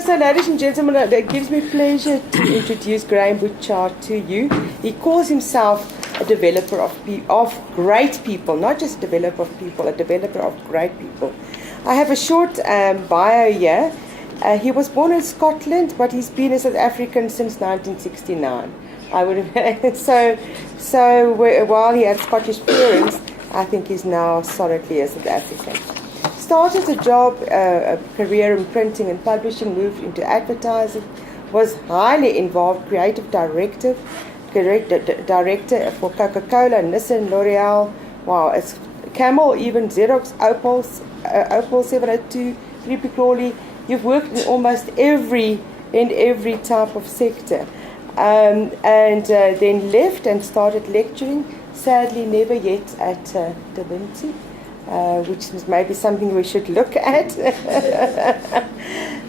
So, ladies and gentlemen, it gives me pleasure to introduce Graeme Butchart to you. He calls himself a developer of great people, not just a developer of people, a developer of great people. I have a short bio here. He was born in Scotland, but he's been a South African since 1969. I would have, so while he had Scottish parents, I think he's now solidly a South African. Started a career in printing and publishing, moved into advertising, was highly involved, creative director for Coca-Cola, Nissan, L'Oreal, wow, it's Camel, even Xerox, Opel 702, 3P Crawley. You've worked in almost every type of sector. And then left and started lecturing, sadly never yet at Da Vinci, which is maybe something we should look at.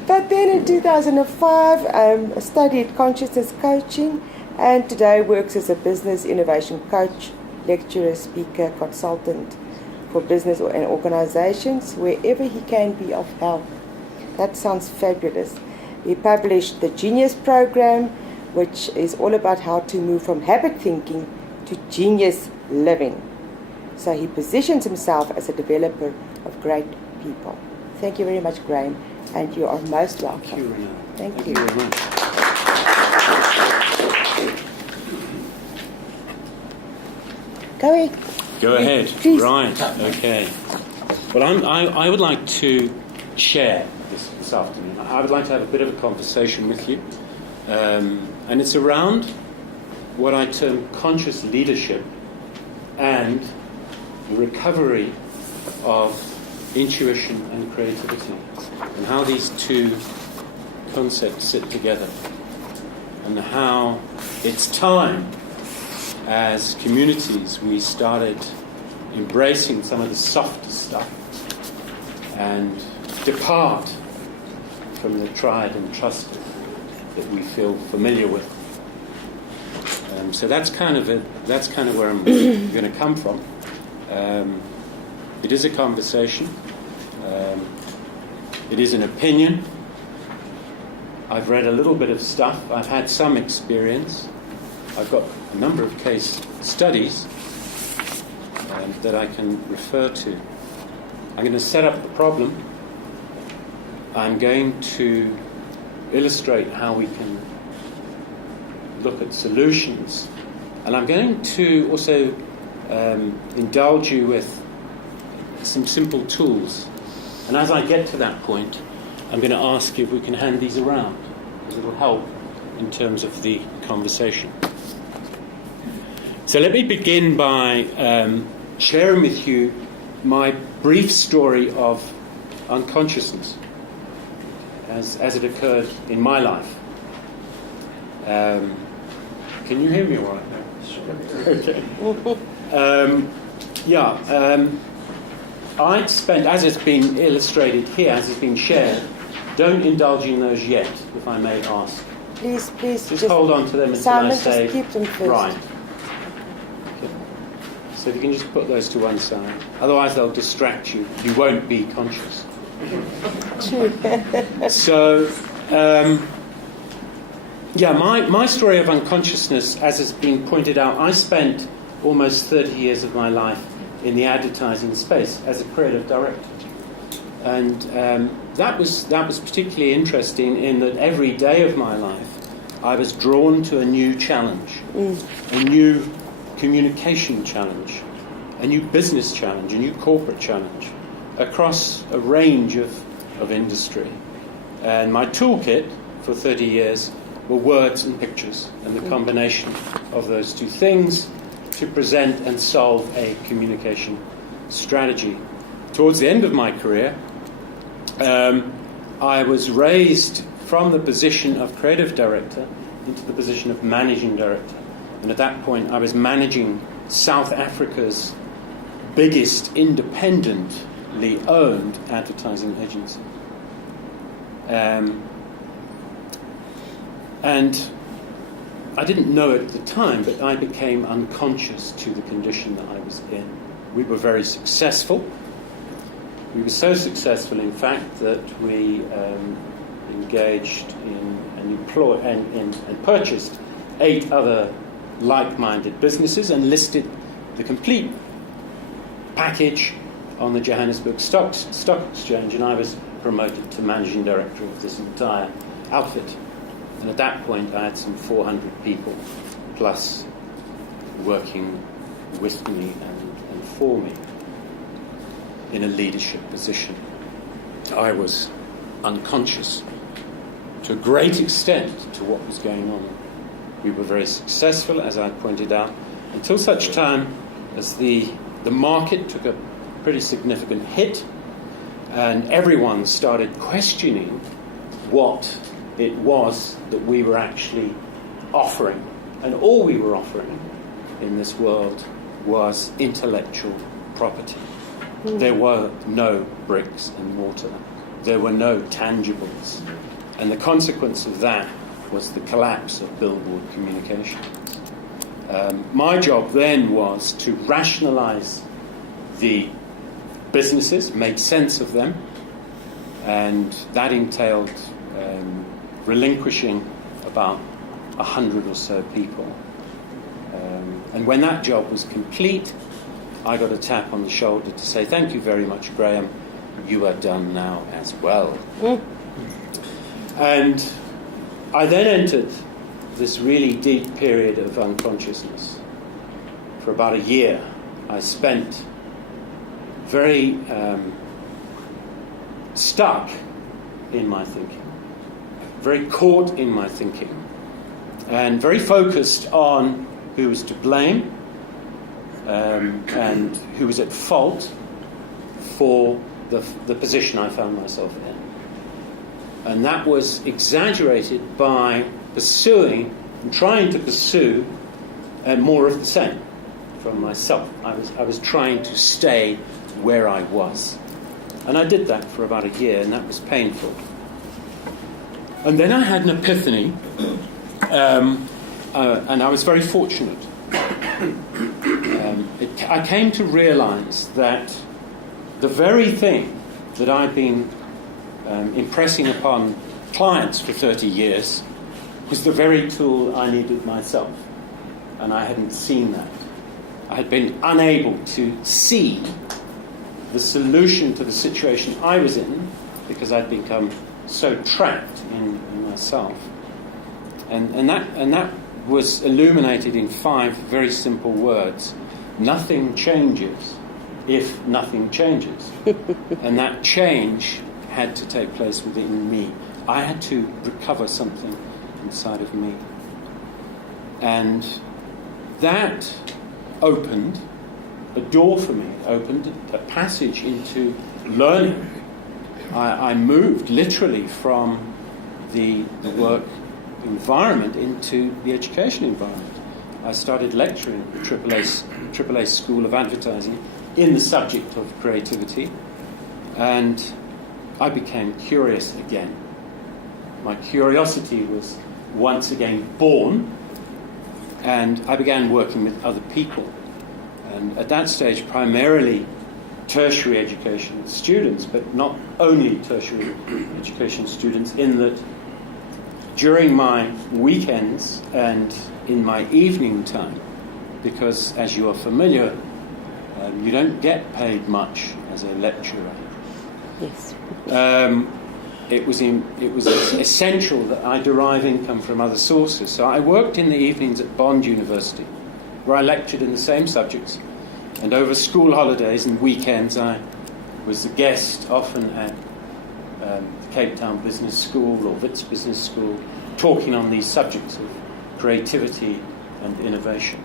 But then in 2005, studied consciousness coaching, and today works as a business innovation coach, lecturer, speaker, consultant for business and organizations, wherever he can be of help. That sounds fabulous. He published the Genius Program, which is all about how to move from habit thinking to genius living. So he positions himself as a developer of great people. Thank you very much, Graeme, and you are most welcome. Thank you, Renee. Thank you very much. Go ahead. Go ahead. Please. Right. Okay. Well, I would like to share this afternoon. I would like to have a bit of a conversation with you. And it's around what I term conscious leadership and the recovery of intuition and creativity, and how these two concepts sit together, and how it's time as communities we started embracing some of the softer stuff and depart from the tried and trusted that we feel familiar with. So that's kind of where I'm going to come from. It is a conversation. It is an opinion. I've read a little bit of stuff. I've had some experience. I've got a number of case studies that I can refer to. I'm going to set up the problem. I'm going to illustrate how we can look at solutions, and I'm going to also indulge you with some simple tools. And as I get to that point, I'm going to ask you if we can hand these around, because it will help in terms of the conversation. So let me begin by sharing with you my brief story of unconsciousness as it occurred in my life. Can you hear me all right now? Sure. Okay. I'd spent, as it's been illustrated here, as it's been shared, don't indulge in those yet, if I may ask. Please. Just hold on to them until Simon, I say... just keep them first. Right. Okay. So if you can just put those to one side. Otherwise they'll distract you. You won't be conscious. So, my story of unconsciousness, as has been pointed out, I spent almost 30 years of my life in the advertising space as a creative director. And that was particularly interesting in that every day of my life I was drawn to a new challenge, a new communication challenge, a new business challenge, a new corporate challenge, across a range of industry. And my toolkit for 30 years were words and pictures, and the combination of those two things to present and solve a communication strategy. Towards the end of my career, I was raised from the position of creative director into the position of managing director. And at that point, I was managing South Africa's biggest independently owned advertising agency. And I didn't know it at the time, but I became unconscious to the condition that I was in. We were very successful. We were so successful, in fact, that we, in engaged in and purchased 8 other like-minded businesses and listed the complete package on the Johannesburg Stock Exchange, and I was promoted to managing director of this entire outfit. And at that point I had some 400 people plus working with me and for me in a leadership position. I was unconscious to a great extent to what was going on. We were very successful, as I pointed out, until such time as the market took a pretty significant hit and everyone started questioning what it was that we were actually offering. And all we were offering in this world was intellectual property. There were no bricks and mortar. There were no tangibles. And the consequence of that was the collapse of billboard communications. My job then was to rationalize the businesses, make sense of them, and that entailed relinquishing about 100 or so people. And when that job was complete, I got a tap on the shoulder to say, "Thank you very much, Graeme. You are done now as well." And I then entered this really deep period of unconsciousness. For about a year, I spent very stuck in my thinking, very caught in my thinking, and very focused on who was to blame and who was at fault for the position I found myself in. And that was exaggerated by pursuing and trying to pursue more of the same from myself. I was trying to stay where I was. And I did that for about a year, and that was painful. And then I had an epiphany, and I was very fortunate. I came to realize that the very thing that I've been impressing upon clients for 30 years was the very tool I needed myself. And I hadn't seen that. I had been unable to see the solution to the situation I was in because I'd become so trapped in myself. And that was illuminated in 5 very simple words. Nothing changes if nothing changes. And that change had to take place within me. I had to recover something inside of me. And that opened a door for me, opened a passage into learning. I moved literally from the work environment into the education environment. I started lecturing at the AAA School of Advertising in the subject of creativity, and I became curious again. My curiosity was once again born, and I began working with other people. And at that stage, primarily tertiary education students, but not only tertiary education students, in that during my weekends and in my evening time, because as you are familiar, you don't get paid much as a lecturer. Yes. It was essential that I derive income from other sources. So I worked in the evenings at Bond University, where I lectured in the same subjects. And over school holidays and weekends, I was a guest often at the Cape Town Business School or Wits Business School, talking on these subjects of creativity and innovation.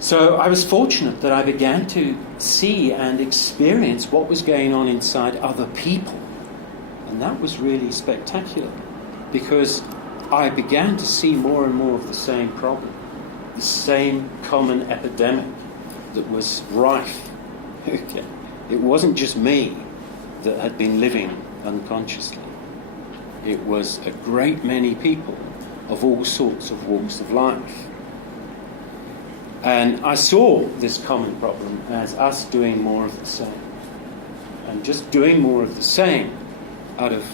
So I was fortunate that I began to see and experience what was going on inside other people. And that was really spectacular, because I began to see more and more of the same problem, the same common epidemic that was rife. It wasn't just me that had been living unconsciously. It was a great many people of all sorts of walks of life. And I saw this common problem as us doing more of the same. And just doing more of the same out of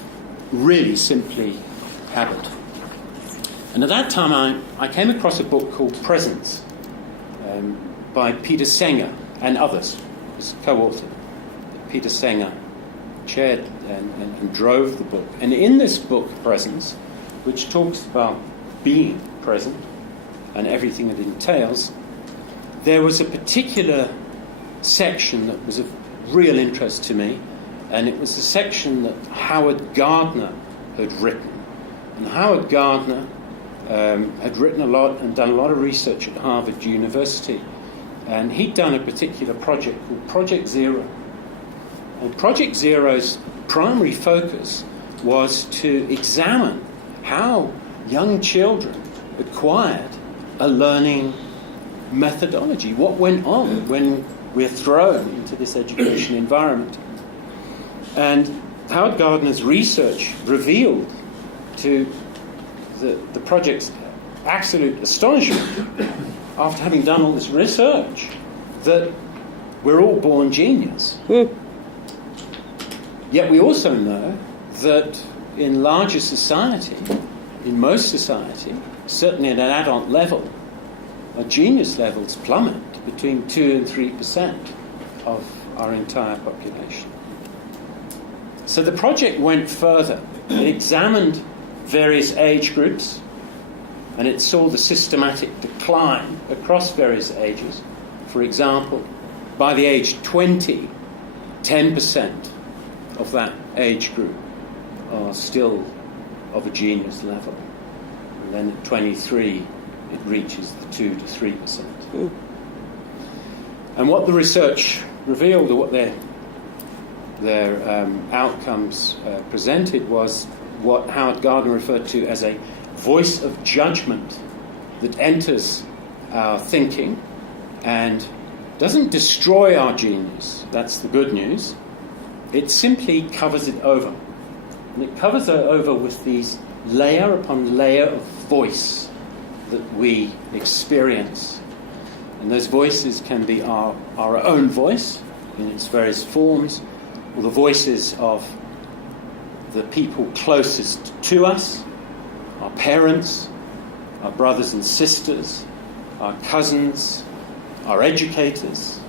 really simply habit. And at that time I came across a book called Presence by Peter Singer and others. It was co-authored. Peter Singer chaired and drove the book. And in this book, Presence, which talks about being present and everything it entails, there was a particular section that was of real interest to me, and it was the section that Howard Gardner had written. And Howard Gardner had written a lot and done a lot of research at Harvard University, and he'd done a particular project called Project Zero. And Project Zero's primary focus was to examine how young children acquired a learning methodology, what went on when we're thrown into this education environment. And Howard Gardner's research revealed, to the project's absolute astonishment, after having done all this research, that we're all born genius. Yet we also know that in larger society, in most society, certainly at an adult level, our genius levels plummet between 2 and 3% of our entire population. So the project went further. It examined various age groups, and it saw the systematic decline across various ages. For example, by the age 20, 10% of that age group are still of a genius level. And then at 23, it reaches the 2 to 3%. And what the research revealed, or what their outcomes presented, was what Howard Gardner referred to as a voice of judgment that enters our thinking and doesn't destroy our genius. That's the good news. It simply covers it over. And it covers it over with these layer upon layer of voice that we experience. And those voices can be our own voice in its various forms, or the voices of the people closest to us, our parents, our brothers and sisters, our cousins, our educators,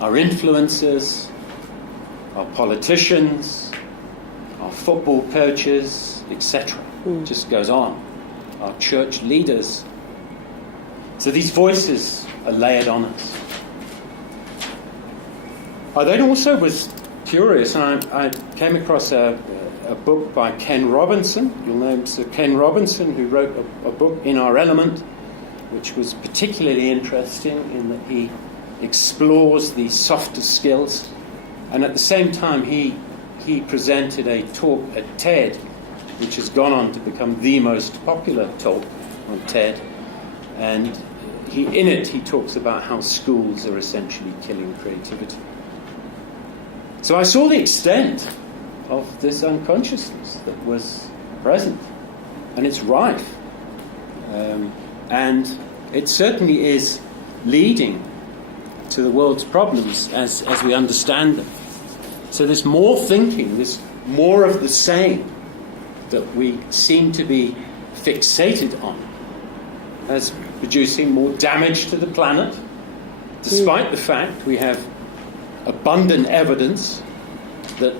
our influencers, our politicians, our football coaches, etc. It just goes on. Our church leaders. So these voices are layered on us. I then also was curious, and I came across a book by Ken Robinson. You'll know Sir Ken Robinson, who wrote a book, In Our Element, which was particularly interesting in that he explores the softer skills. And at the same time, he presented a talk at TED, which has gone on to become the most popular talk on TED. And in it, he talks about how schools are essentially killing creativity. So I saw the extent of this unconsciousness that was present, and it's rife. And it certainly is leading to the world's problems as we understand them. So there's more thinking, there's more of the same that we seem to be fixated on as producing more damage to the planet, despite the fact we have abundant evidence that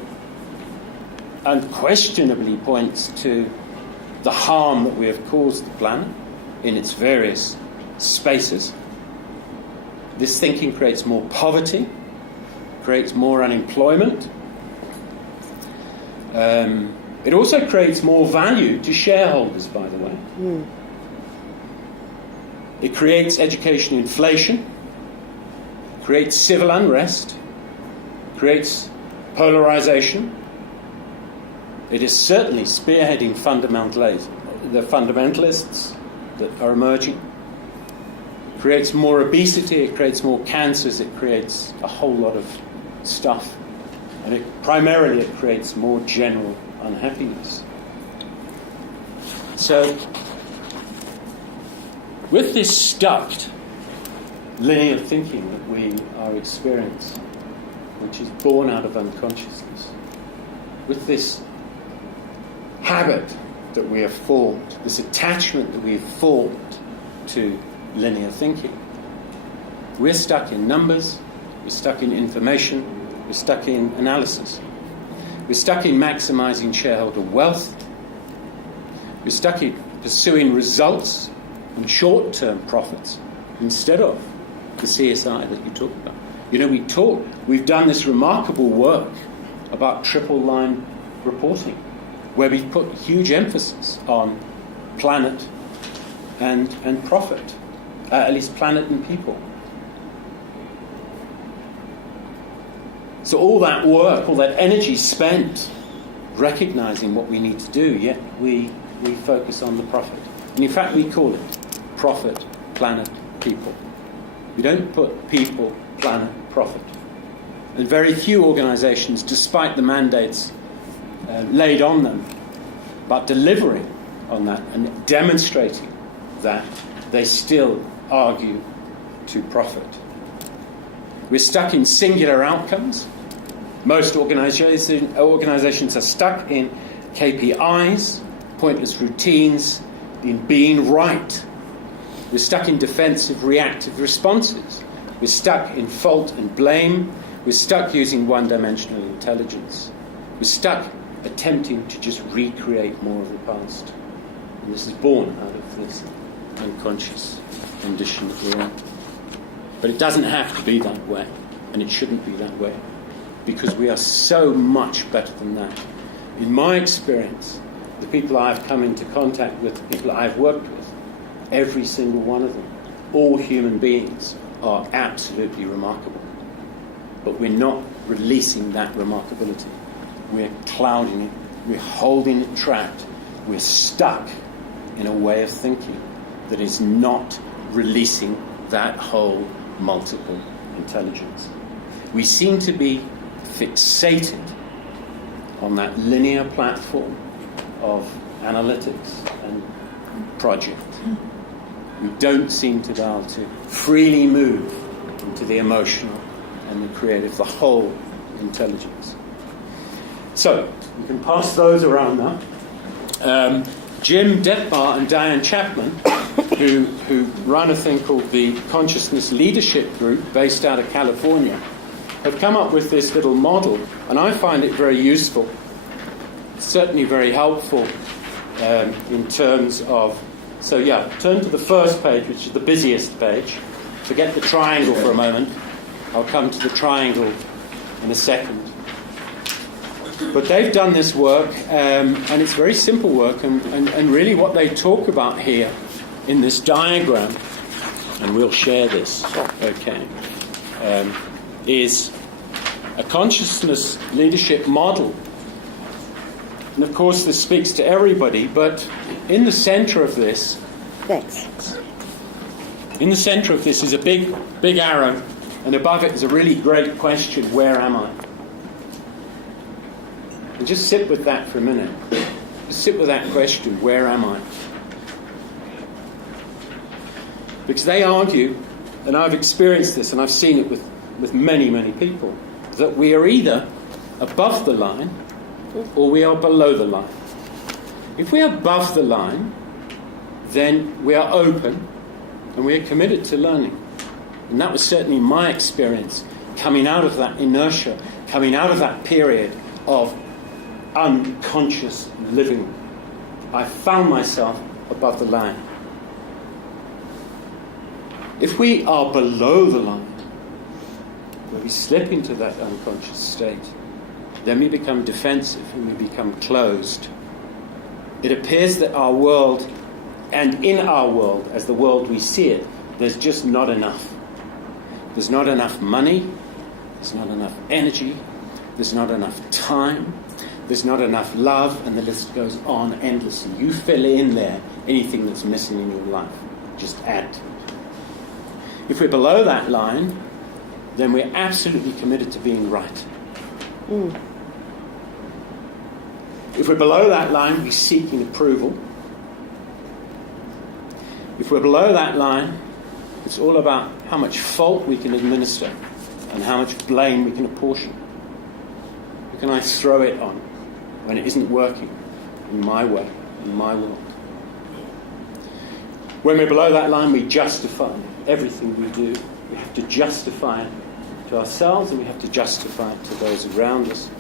unquestionably points to the harm that we have caused the planet in its various spaces. This thinking creates more poverty, creates more unemployment. It also creates more value to shareholders, by the way. It creates education inflation, creates civil unrest, creates polarization. It is certainly spearheading the fundamentalists that are emerging. It creates more obesity, it creates more cancers, it creates a whole lot of stuff. And primarily it creates more general unhappiness. So, with this stuffed linear thinking that we are experiencing, which is born out of unconsciousness, with this habit that we have formed, this attachment that we've formed to linear thinking. We're stuck in numbers, we're stuck in information, we're stuck in analysis. We're stuck in maximizing shareholder wealth. We're stuck in pursuing results and short-term profits instead of the CSI that you talk about. You know, we've done this remarkable work about triple line reporting, where we've put huge emphasis on planet and profit, at least planet and people. So all that work, all that energy spent recognizing what we need to do, yet we focus on the profit. And in fact, we call it profit, planet, people. We don't put people, planet, profit. And very few organizations, despite the mandates laid on them, but delivering on that and demonstrating that, they still argue to profit. We're stuck in singular outcomes. Most organizations are stuck in KPIs, pointless routines, in being right. We're stuck in defensive, reactive responses. We're stuck in fault and blame. We're stuck using one-dimensional intelligence. We're stuck attempting to just recreate more of the past. And this is born out of this unconscious condition that we're in. But it doesn't have to be that way, and it shouldn't be that way, because we are so much better than that. In my experience, the people I've come into contact with, the people I've worked with, every single one of them, all human beings, are absolutely remarkable. But we're not releasing that remarkability. We're clouding it. We're holding it trapped. We're stuck in a way of thinking that is not releasing that whole multiple intelligence. We seem to be fixated on that linear platform of analytics and project. We don't seem to be able to freely move into the emotional and the creative, the whole intelligence. So, we can pass those around now. Jim Detmar and Diane Chapman, who run a thing called the Consciousness Leadership Group based out of California, have come up with this little model, and I find it very useful. It's certainly very helpful in terms of... So yeah, turn to the first page, which is the busiest page. Forget the triangle for a moment. I'll come to the triangle in a second. But they've done this work, and it's very simple work, and really what they talk about here in this diagram, and we'll share this, okay, is a consciousness leadership model. And of course this speaks to everybody, but in the center of this, in the center of this is a big arrow, and above it is a really great question: where am I? And just sit with that for a minute. Just sit with that question: where am I? Because they argue, and I've experienced this, and I've seen it with many, many people, that we are either above the line or we are below the line. If we are above the line, then we are open and we are committed to learning. And that was certainly my experience coming out of that inertia, coming out of that period of unconscious living. I found myself above the line. If we are below the line, where we slip into that unconscious state, then we become defensive and we become closed. It appears that our world, and in our world, as the world we see it, there's just not enough. There's not enough money, there's not enough energy, there's not enough time, there's not enough love, and the list goes on endlessly. You fill in there anything that's missing in your life. Just add to it. If we're below that line, then we're absolutely committed to being right. If we're below that line, we're seeking approval. If we're below that line, it's all about how much fault we can administer and how much blame we can apportion. Who can I throw it on when it isn't working? in my way, in my world. When we're below that line, we justify everything we do. We have to justify it to ourselves, and we have to justify it to those around us.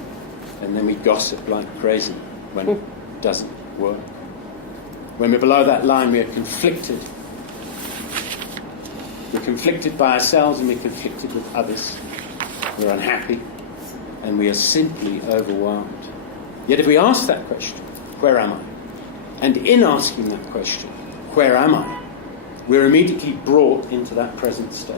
And then we gossip like crazy when it doesn't work. When we're below that line, we are conflicted. We're conflicted by ourselves, and we're conflicted with others. We're unhappy, and we are simply overwhelmed. Yet if we ask that question, where am I? And in asking that question, where am I? We're immediately brought into that present state.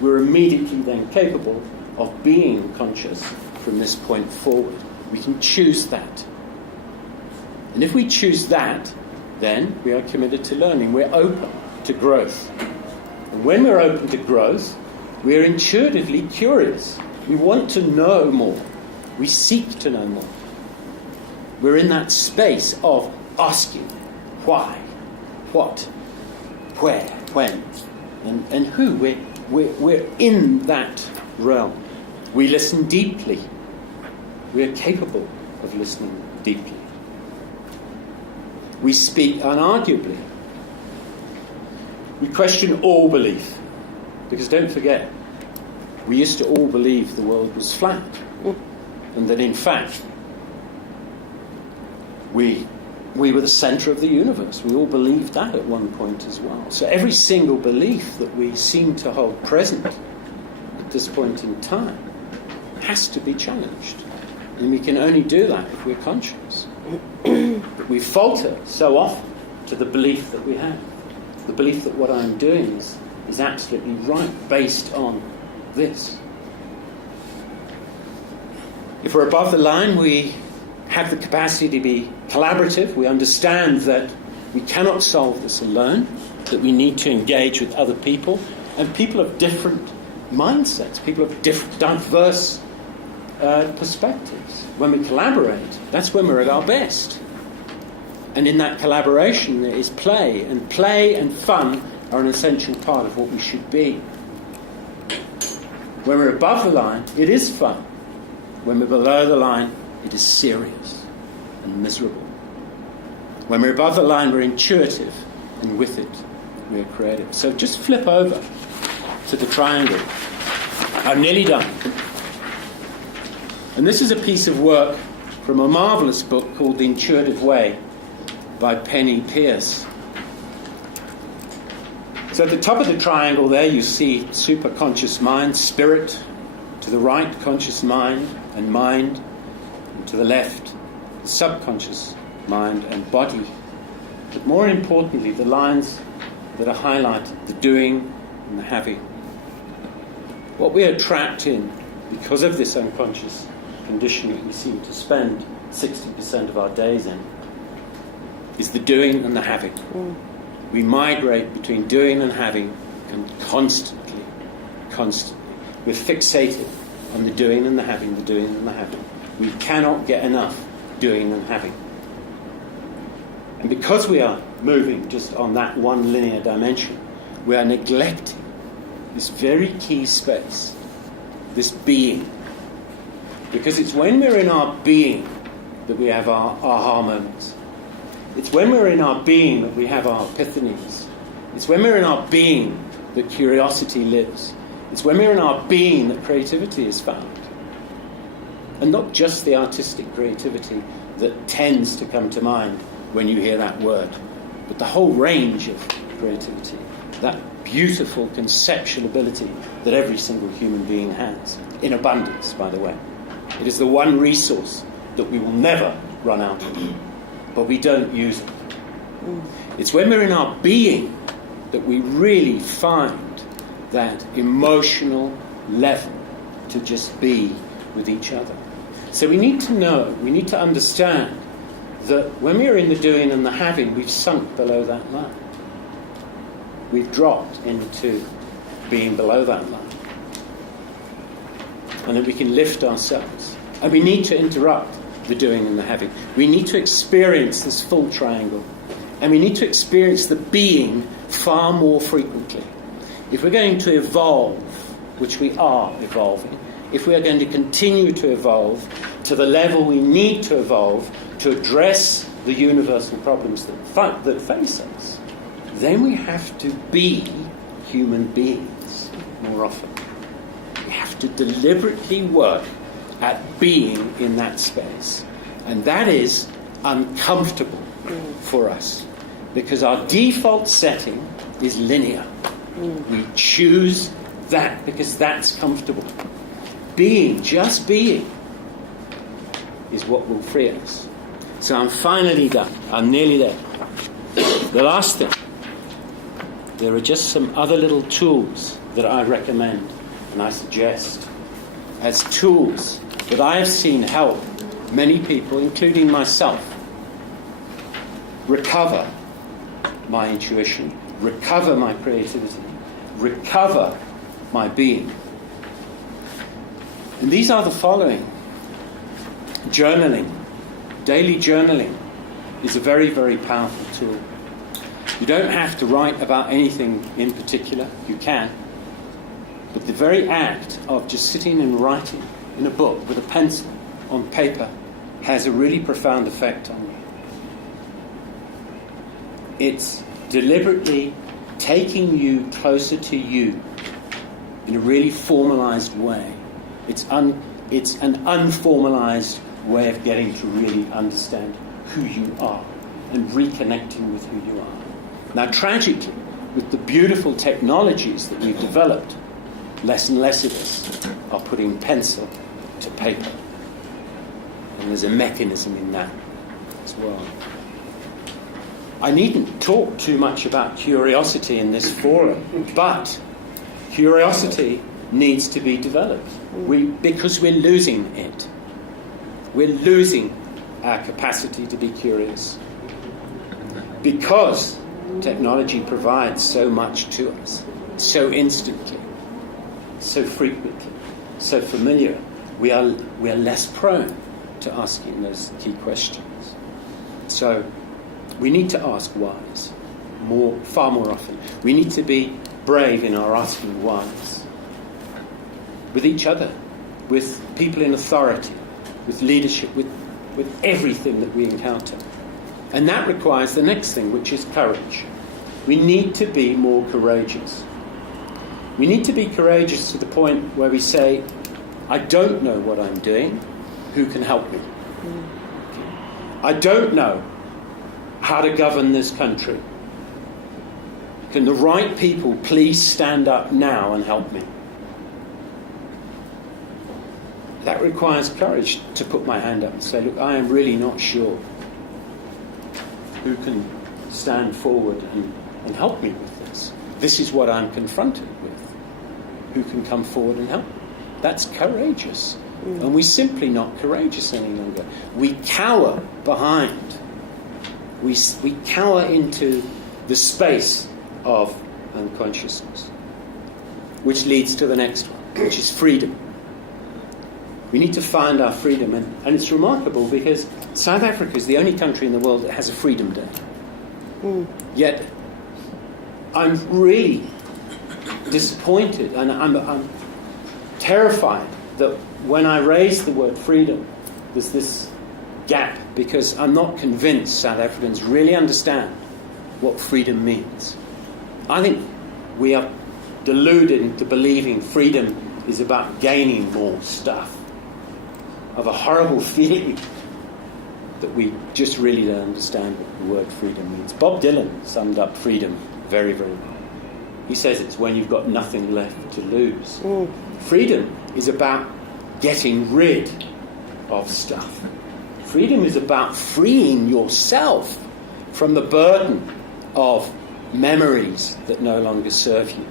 We're immediately then capable of being conscious from this point forward. We can choose that. And if we choose that, then we are committed to learning. We're open to growth. And when we're open to growth, we're intuitively curious. We want to know more. We seek to know more. We're in that space of asking why, what, where, when, and who. We're in that realm. We listen deeply. We are capable of listening deeply. We speak unarguably. We question all belief. Because don't forget, we used to all believe the world was flat. And that in fact, we were the centre of the universe. We all believed that at one point as well. So every single belief that we seem to hold present at this point in time has to be challenged. And we can only do that if we're conscious. But we falter so often to the belief that we have. The belief that what I'm doing is absolutely right based on this. If we're above the line, we have the capacity to be collaborative. We understand that we cannot solve this alone, that we need to engage with other people, and people of different mindsets, people of diverse perspectives. When we collaborate, that's when we're at our best. And in that collaboration there is play and fun are an essential part of what we should be. When we're above the line, it is fun. When we're below the line, it is serious and miserable. When we're above the line, we're intuitive, and with it, we're creative. So just flip over to the triangle. I'm nearly done. And this is a piece of work from a marvellous book called The Intuitive Way by Penny Pierce. So at the top of the triangle there you see superconscious mind, spirit, to the right conscious mind, and to the left subconscious mind and body. But more importantly, the lines that are highlighted, the doing and the having. What we are trapped in because of this unconscious condition that we seem to spend 60% of our days in is the doing and the having. We migrate between doing and having constantly. We're fixated on the doing and the having, the doing and the having. We cannot get enough doing and having. And because we are moving just on that one linear dimension, we are neglecting this very key space, this being. Because it's when we're in our being that we have our aha moments. It's when we're in our being that we have our epiphanies. It's when we're in our being that curiosity lives. It's when we're in our being that creativity is found. And not just the artistic creativity that tends to come to mind when you hear that word, but the whole range of creativity, that beautiful conceptual ability that every single human being has, in abundance, by the way. It is the one resource that we will never run out of, but we don't use it. It's when we're in our being that we really find that emotional level to just be with each other. So we need to know, we need to understand that when we're in the doing and the having, we've sunk below that line. We've dropped into being below that line. And that we can lift ourselves. And we need to interrupt the doing and the having. We need to experience this full triangle. And we need to experience the being far more frequently. If we're going to evolve, which we are evolving, if we are going to continue to evolve to the level we need to evolve to address the universal problems that face us, then we have to be human beings more often. We have to deliberately work at being in that space. And that is uncomfortable for us, because our default setting is linear. We choose that because that's comfortable. Being, just being, is what will free us. So I'm finally done. I'm nearly there. The last thing. There are just some other little tools that I recommend and I suggest as tools that I have seen help many people, including myself, recover my intuition, recover my creativity, recover my being. And these are the following. Journaling. Daily journaling is a very, very powerful tool. You don't have to write about anything in particular. You can. But the very act of just sitting and writing in a book with a pencil on paper has a really profound effect on you. It's deliberately taking you closer to you in a really formalized way. It's an unformalized way of getting to really understand who you are and reconnecting with who you are. Now, tragically, with the beautiful technologies that we've developed, less and less of us are putting pencil to paper. And there's a mechanism in that as well. I needn't talk too much about curiosity in this forum, but curiosity needs to be developed because we're losing it. We're losing our capacity to be curious because technology provides so much to us, so instantly, so frequently, so familiar. We are less prone to asking those key questions. So we need to ask whys far more often. We need to be brave in our asking whys with each other, with people in authority, with leadership, with everything that we encounter. And that requires the next thing, which is courage. We need to be more courageous. We need to be courageous to the point where we say, I don't know what I'm doing. Who can help me? I don't know how to govern this country. Can the right people please stand up now and help me? That requires courage to put my hand up and say, look, I am really not sure. Who can stand forward and help me with this? This is what I'm confronted with. Who can come forward and help me? That's courageous. And we're simply not courageous any longer. We cower behind. We cower into the space of unconsciousness, which leads to the next one, which is freedom. We need to find our freedom. And it's remarkable because South Africa is the only country in the world that has a Freedom Day. Yet I'm really disappointed and I'm terrified that when I raise the word freedom, there's this gap because I'm not convinced South Africans really understand what freedom means. I think we are deluded into believing freedom is about gaining more stuff. I have a horrible feeling that we just really don't understand what the word freedom means. Bob Dylan summed up freedom very, very well. He says it's when you've got nothing left to lose. Freedom is about getting rid of stuff. Freedom is about freeing yourself from the burden of memories that no longer serve you,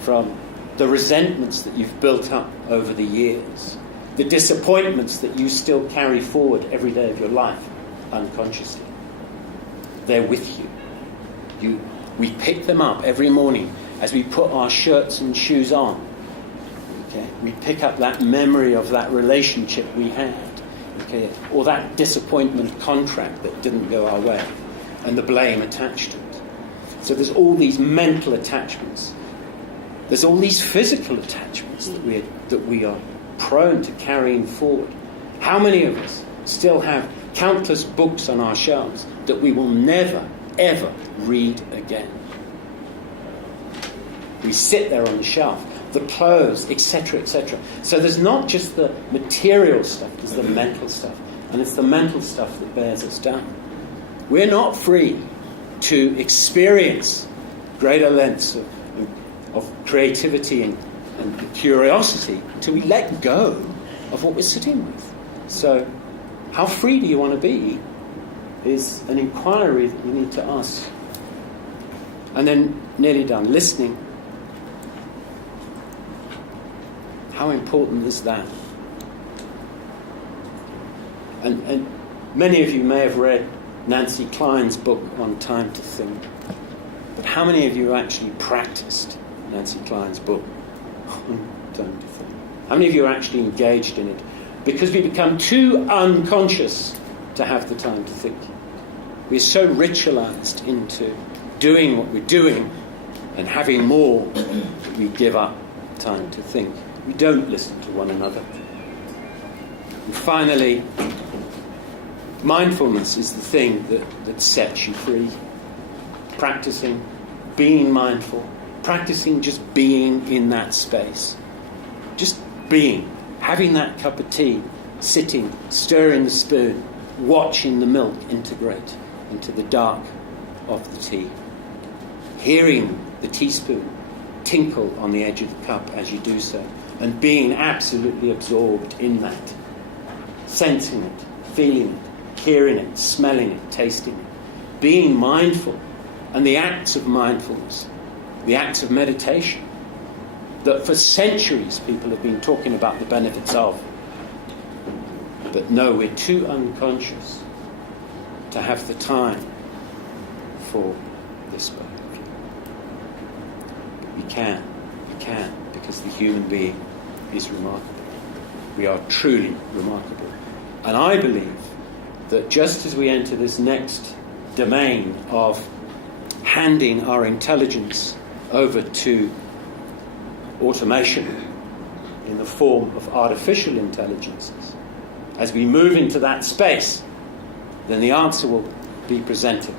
from the resentments that you've built up over the years, the disappointments that you still carry forward every day of your life unconsciously. They're with you. We pick them up every morning as we put our shirts and shoes on. Okay? We pick up that memory of that relationship we had, okay? Or that disappointment contract that didn't go our way, and the blame attached to it. So there's all these mental attachments. There's all these physical attachments that we are prone to carrying forward. How many of us still have countless books on our shelves that we will never, ever read again. We sit there on the shelf, the clothes, etc., etc. So there's not just the material stuff, there's the mental stuff. And it's the mental stuff that bears us down. We're not free to experience greater lengths of creativity and curiosity until we let go of what we're sitting with. So how free do you want to be is an inquiry that we need to ask. And then, nearly done, listening. How important is that? And many of you may have read Nancy Klein's book on time to think. But how many of you actually practiced Nancy Klein's book on time to think? How many of you are actually engaged in it? Because we become too unconscious to have the time to think. We're so ritualized into doing what we're doing and having more that we give up time to think. We don't listen to one another. And finally, mindfulness is the thing that sets you free. Practicing, being mindful, practicing just being in that space. Just being, having that cup of tea, sitting, stirring the spoon, watching the milk integrate into the dark of the tea. Hearing the teaspoon tinkle on the edge of the cup as you do so, and being absolutely absorbed in that. Sensing it, feeling it, hearing it, smelling it, tasting it. Being mindful, and the acts of mindfulness, the acts of meditation, that for centuries people have been talking about the benefits of. But no, we're too unconscious to have the time for this way of view. But we can, because the human being is remarkable. We are truly remarkable. And I believe that just as we enter this next domain of handing our intelligence over to automation in the form of artificial intelligences, as we move into that space, then the answer will be presented.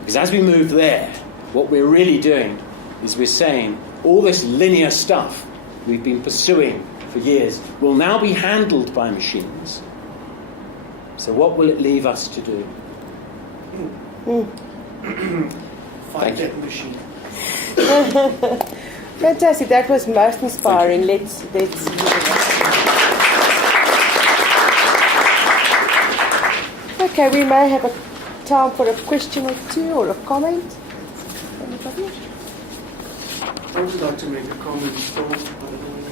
Because as we move there, what we're really doing is we're saying all this linear stuff we've been pursuing for years will now be handled by machines. So what will it leave us to do? Find that machine. Fantastic, that was most inspiring. Let's Okay, we may have a time for a question or two or a comment. Anybody? I would like to make a comment, Storm. I don't know where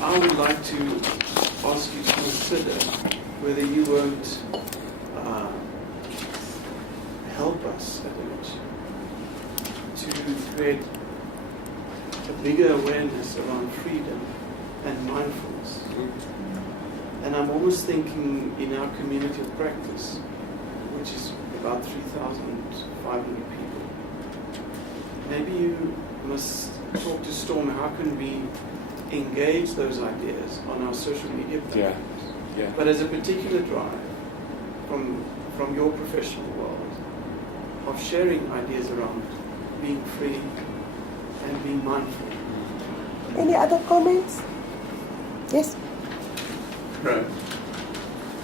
you are. I would like to ask you to consider whether you won't help us at the to create a bigger awareness around freedom and mindfulness. And I'm almost thinking in our community of practice, which is about 3,500 people, maybe you must talk to Storm. How can we engage those ideas on our social media platforms? Yeah. But as a particular drive from your professional world of sharing ideas around being free and being mindful. Any other comments? Yes? Graeme,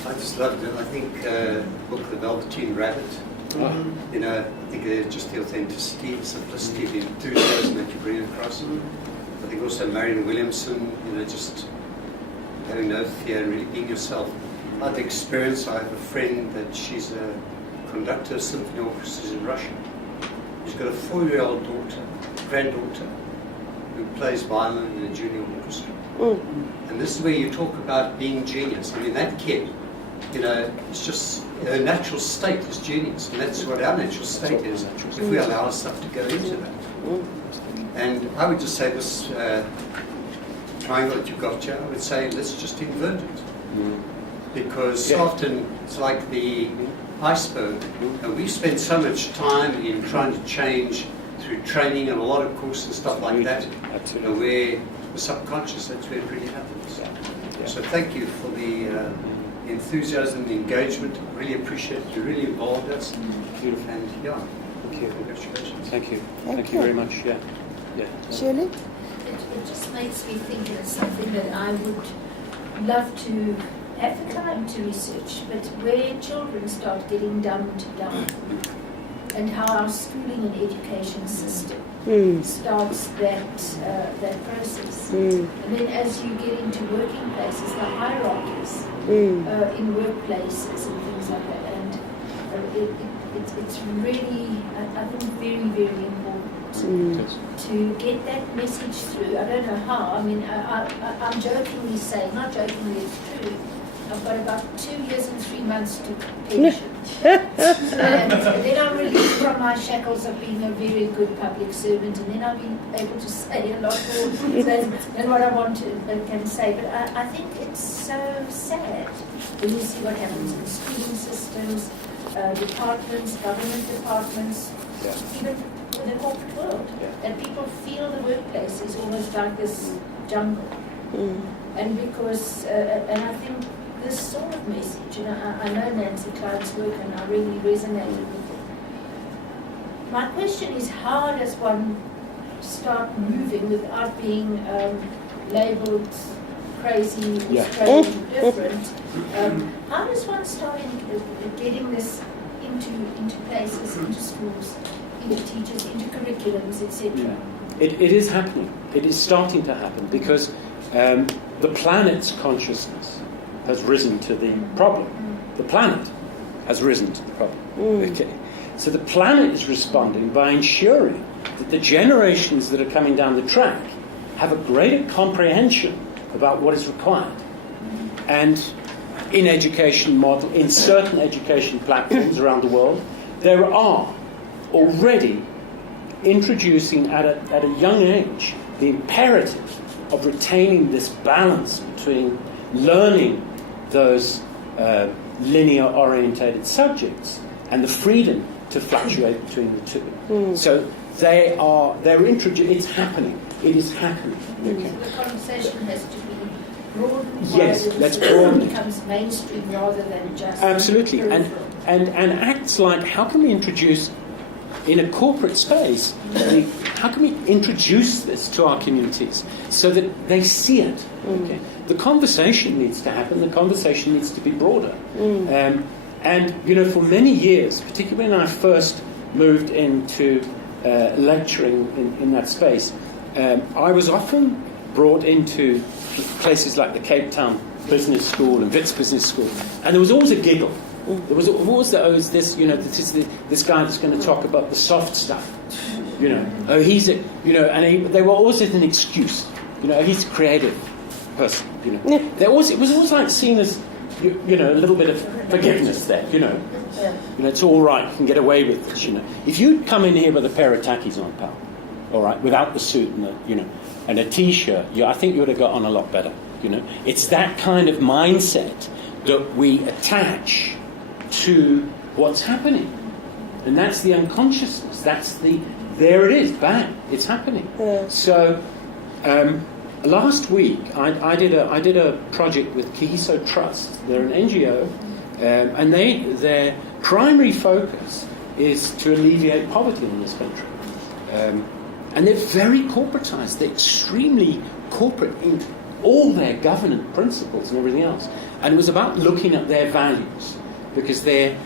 I just loved it. I think the book The Velveteen Rabbit, Mm-hmm. you know, I think just the authenticity, the simplicity, the enthusiasm that you bring across. I think also Marion Williamson, you know, just having no fear and really being yourself. I had the experience, I have a friend that she's a conductor of symphony orchestras in Russia. She's got a 4-year-old granddaughter, who plays violin in a junior orchestra. And this is where you talk about being genius. I mean, that kid, you know, it's just, her natural state is genius. And that's what our natural state is, if we allow ourselves to go into that. And I would just say this triangle that you've got here, I would say let's just invert it. Because so often it's like the iceberg. And we spend so much time in trying to change through training and a lot of courses and stuff like that. You know, where the subconscious, that's where it really happens. So thank you for the the enthusiasm, the engagement. Really appreciate it. You really involved us. Beautiful. And yeah, Thank you. congratulations. Thank you. Thank Thank you you. very much. Yeah. Yeah. Shirley? It just makes me think it's something that I would love to have the time to research, but where children start getting dumbed down and how our schooling and education system starts that process. And then as you get into working places, the hierarchies in workplaces and things like that. And it's really, I think, very, very important to get that message through. I don't know how. I mean, I'm jokingly saying, not jokingly, it's true. I've got about 2 years and 3 months to pension. And then I'm released from my shackles of being a very good public servant, and then I'll be able to say a lot more than what I want to can say. But I think it's so sad when you see what happens in schooling systems, departments, government departments, even in the corporate world, that people feel the workplace is almost like this jungle. And because, and I think this sort of message, and I know Nancy Clyde's work and I really resonated with it. My question is, how does one start moving without being labelled crazy, strange, different? How does one start getting this into places, into schools, into teachers, into curriculums, etc.? It is happening. It is starting to happen because the planet's consciousness has risen to the problem. The planet has risen to the problem. Okay. So the planet is responding by ensuring that the generations that are coming down the track have a greater comprehension about what is required. And in education model, in certain education platforms around the world, there are already introducing at a young age the imperative of retaining this balance between learning those linear-orientated subjects and the freedom to fluctuate between the two. So they're introduced. It's happening. It is happening. Okay. So the conversation has to be broadened. Yes, let's broaden it. Becomes mainstream rather than just Absolutely. peripheral. And acts like, how can we introduce in a corporate space, how can we introduce this to our communities so that they see it? Okay. The conversation needs to happen. The conversation needs to be broader. And, you know, for many years, particularly when I first moved into lecturing in that space, I was often brought into places like the Cape Town Business School and Wits Business School, and there was always a giggle. There was always this, you know, this guy that's going to talk about the soft stuff, you know. Oh, he's a, you know, and they were always an excuse, you know. He's a creative person, you know. It was always like seen as, you know, a little bit of forgiveness there, you know. You know, it's all right, you can get away with this, you know. If you'd come in here with a pair of tackies on, pal, all right, without the suit and the, you know, and a t-shirt, I think you would have got on a lot better, you know. It's that kind of mindset that we attach to what's happening, and that's the unconsciousness. There it is, bang, it's happening. So last week I did a project with Kihiso Trust. They're an NGO, and their primary focus is to alleviate poverty in this country, and they're very corporatized. They're extremely corporate in all their governance principles and everything else, and it was about looking at their values, because they're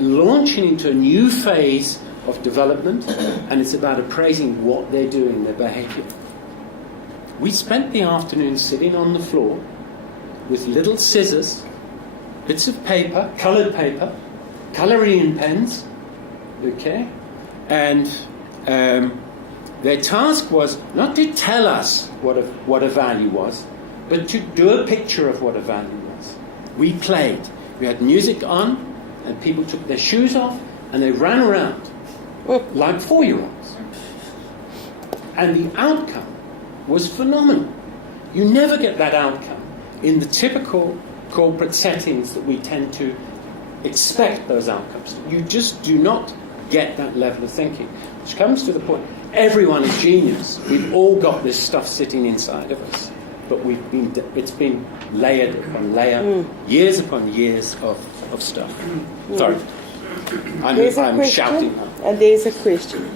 launching into a new phase of development, and it's about appraising what they're doing, their behavior. We spent the afternoon sitting on the floor with little scissors, bits of paper, coloured paper, colouring in pens, okay? And their task was not to tell us what a value was, but to do a picture of what a value was. We played. We had music on, and people took their shoes off, and they ran around like 4-year-olds. And the outcome was phenomenal. You never get that outcome in the typical corporate settings that we tend to expect those outcomes. You just do not get that level of thinking, which comes to the point, everyone is genius. We've all got this stuff sitting inside of us. but it's been layered upon layer, years upon years of stuff. Sorry, I'm shouting now. And there's a question.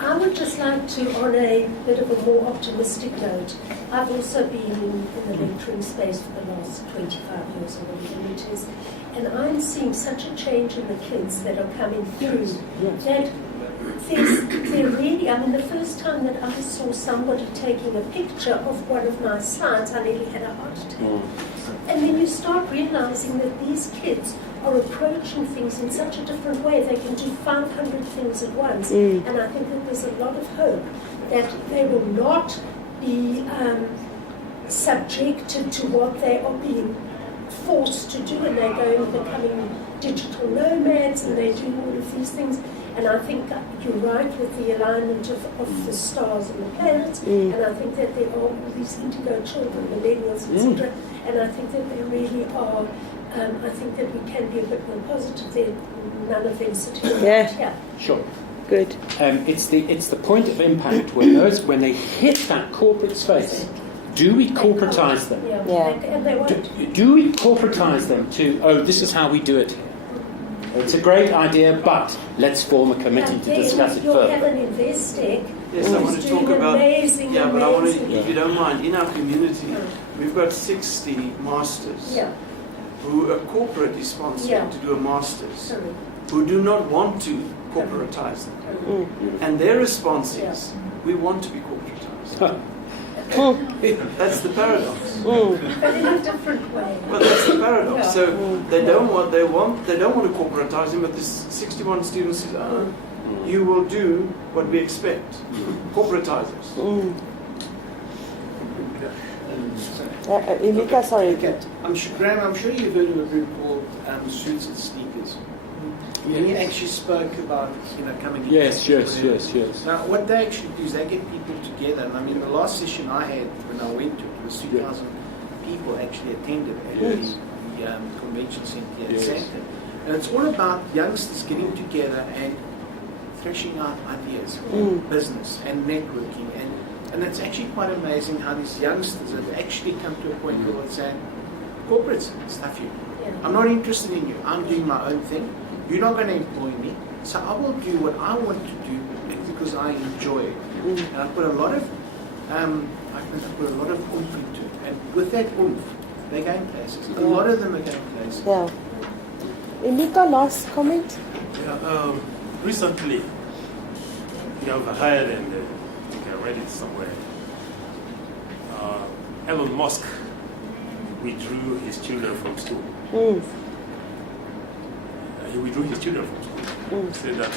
I would just like to, on a bit of a more optimistic note, I've also been in the lecturing space for the last 25 years or whatever it is, and I'm seeing such a change in the kids that are coming through that they're really, I mean, the first time that I saw somebody taking a picture of one of my slides, I nearly had a heart attack. And then you start realizing that these kids are approaching things in such a different way. They can do 500 things at once. And I think that there's a lot of hope that they will not be subjected to what they are being forced to do, and they're going becoming digital nomads, and they do all of these things. And I think that you're right with the alignment of the stars and the planets, and I think that there are all these indigo children, millennials, etc. And I think that they really are. I think that we can be a bit more positive there. None of them sitting around here. Sure. Good. It's the point of impact when they hit that corporate space. Do we corporatize them? And they won't. Do we corporatize them to, this is how we do it here? It's a great idea, but let's form a committee to discuss it You'll further. have an Investec Yes, I want to talk about. amazing, But I want to, amazing. if you don't mind, in our community, we've got 60 masters who a corporate is sponsoring to do a master's, who do not want to corporatize them, and their response is, "We want to be corporatized." That's the paradox. But in a different way. Well, that's the paradox. So they don't want to corporatize him, but the 61 students says, "You will do what we expect. Corporatize us." Emeka, sorry. Okay. Graeme, I'm sure you've heard of a group called Suits and Sneakers. And he actually spoke about coming in. Yes. Now, what they actually do is they get people together. And I mean, the last session I had when I went to it was 2,000 people actually attended at the convention centre at Sandton. And it's all about youngsters getting together and threshing out ideas, business and networking. And it's actually quite amazing how these youngsters have actually come to a point where they're saying, corporates, stuff you. I'm not interested in you. I'm doing my own thing. You're not going to employ me. So I will do what I want to do because I enjoy it. And I put a lot of oomph into it. And with that oomph, they're going places. A lot of them are going places. Yeah. Emeka, last comment? Recently, you have heard and I read it somewhere. Elon Musk withdrew his children from school. He withdrew his children from school. He said that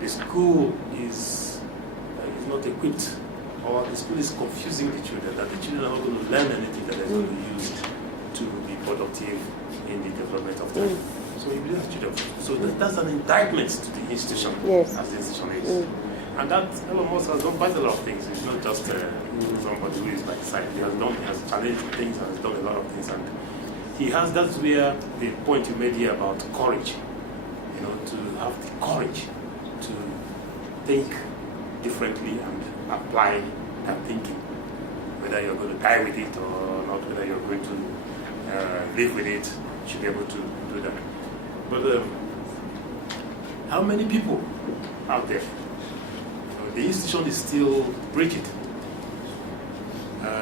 the school is not equipped, or the school is confusing the children, that the children are not going to learn anything that they're going to be used to be productive in the development of time. So he withdrew his children. So that's an indictment to the institution, as the institution is. And that Elon Musk has done quite a lot of things. It's not just somebody who is like side. He has challenged things and has done a lot of things. And that's where the point you made here about courage, to have the courage to think differently and apply that thinking. Whether you're going to die with it or not, whether you're going to live with it, you should be able to do that. But how many people out there? The institution is still rigid.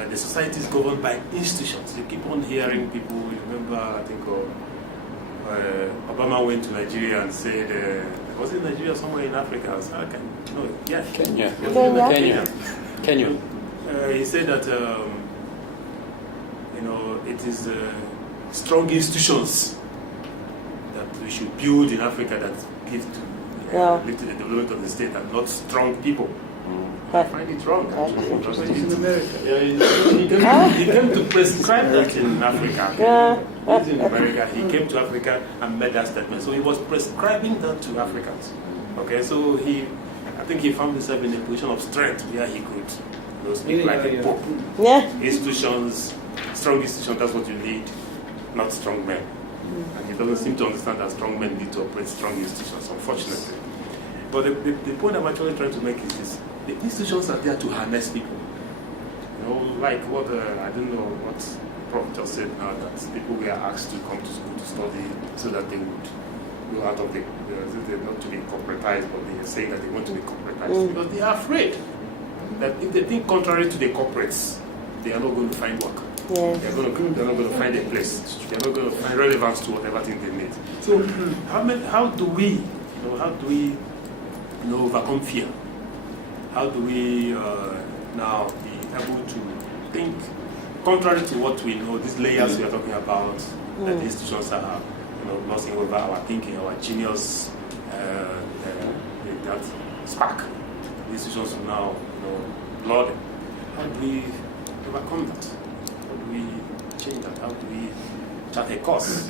The society is governed by institutions. You keep on hearing people. You remember, I think, Obama went to Nigeria and said, was it Nigeria or somewhere in Africa? Kenya. He said that it is strong institutions that we should build in Africa that give to lead to the development of the state, and not strong people. I find it wrong. It's in America. He came to prescribe that in Africa. He's in America. He came to Africa and made that statement. So he was prescribing that to Africans. Okay, so I think he found himself in a position of strength where he could speak like a pope. Institutions, strong institutions, that's what you need, not strong men. And he doesn't seem to understand that strong men need to operate strong institutions, unfortunately. But the point I'm actually trying to make is this. The institutions are there to harness people. You know, like what I don't know what Prof just said now, that people were asked to come to school to study so that they would go out of the they not to be corporatized, but they are saying that they want to be corporatized because they are afraid that if they think contrary to the corporates, they are not going to find work. Yes. They're not going to find a place. They're not going to find relevance to whatever thing they need. So how do we overcome fear? How do we now be able to think contrary to what we know, these layers we are talking about, that the institutions are glossing over our thinking, our genius, that spark. The institutions are now blood. How do we overcome that? How do we change that? How do we chart a course?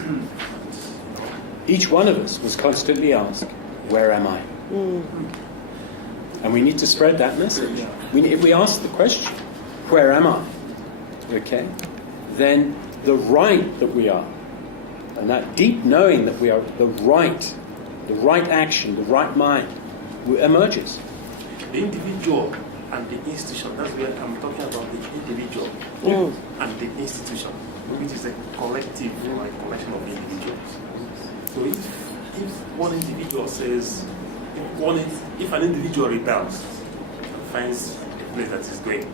Each one of us was constantly asked, where am I? And we need to spread that message. If we ask the question, where am I? Okay? Then the right that we are, and that deep knowing that we are the right action, the right mind, emerges. The individual and the institution, that's where I'm talking about the individual and the institution, which is a collective or a collection of individuals. So if one individual says, if an individual rebels and finds a place that is going,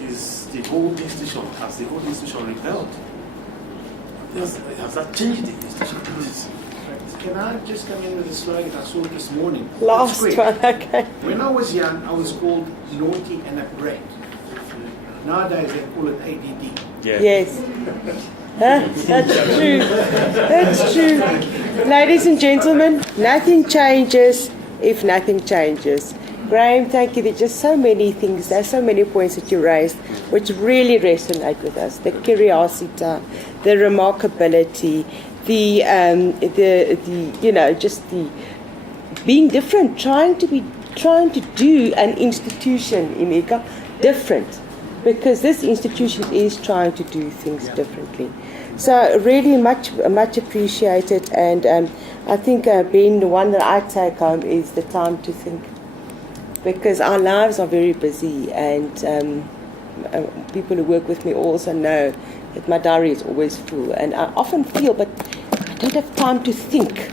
has the whole institution rebelled? Has that changed the institution? Can I just come in with a slogan? I saw it this morning. Last It's one, great. okay. When I was young, I was called naughty and a brat. Nowadays, they call it ADD. Yes. That's true. That's true. Ladies and gentlemen, nothing changes if nothing changes. Graeme, thank you. There's just so many things. There's so many points that you raised which really resonate with us. The curiosity, the remarkability, the just the being different, trying to do an institution, Emeka, different, because this institution is trying to do things differently. So really much appreciated, and I think being the one that I take home is the time to think, because our lives are very busy, and people who work with me also know that my diary is always full, and I often feel, but I don't have time to think.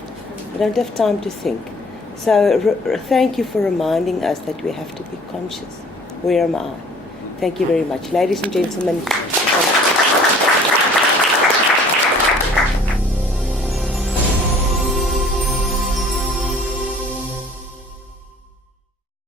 So thank you for reminding us that we have to be conscious. Where am I? Thank you very much. Ladies and gentlemen,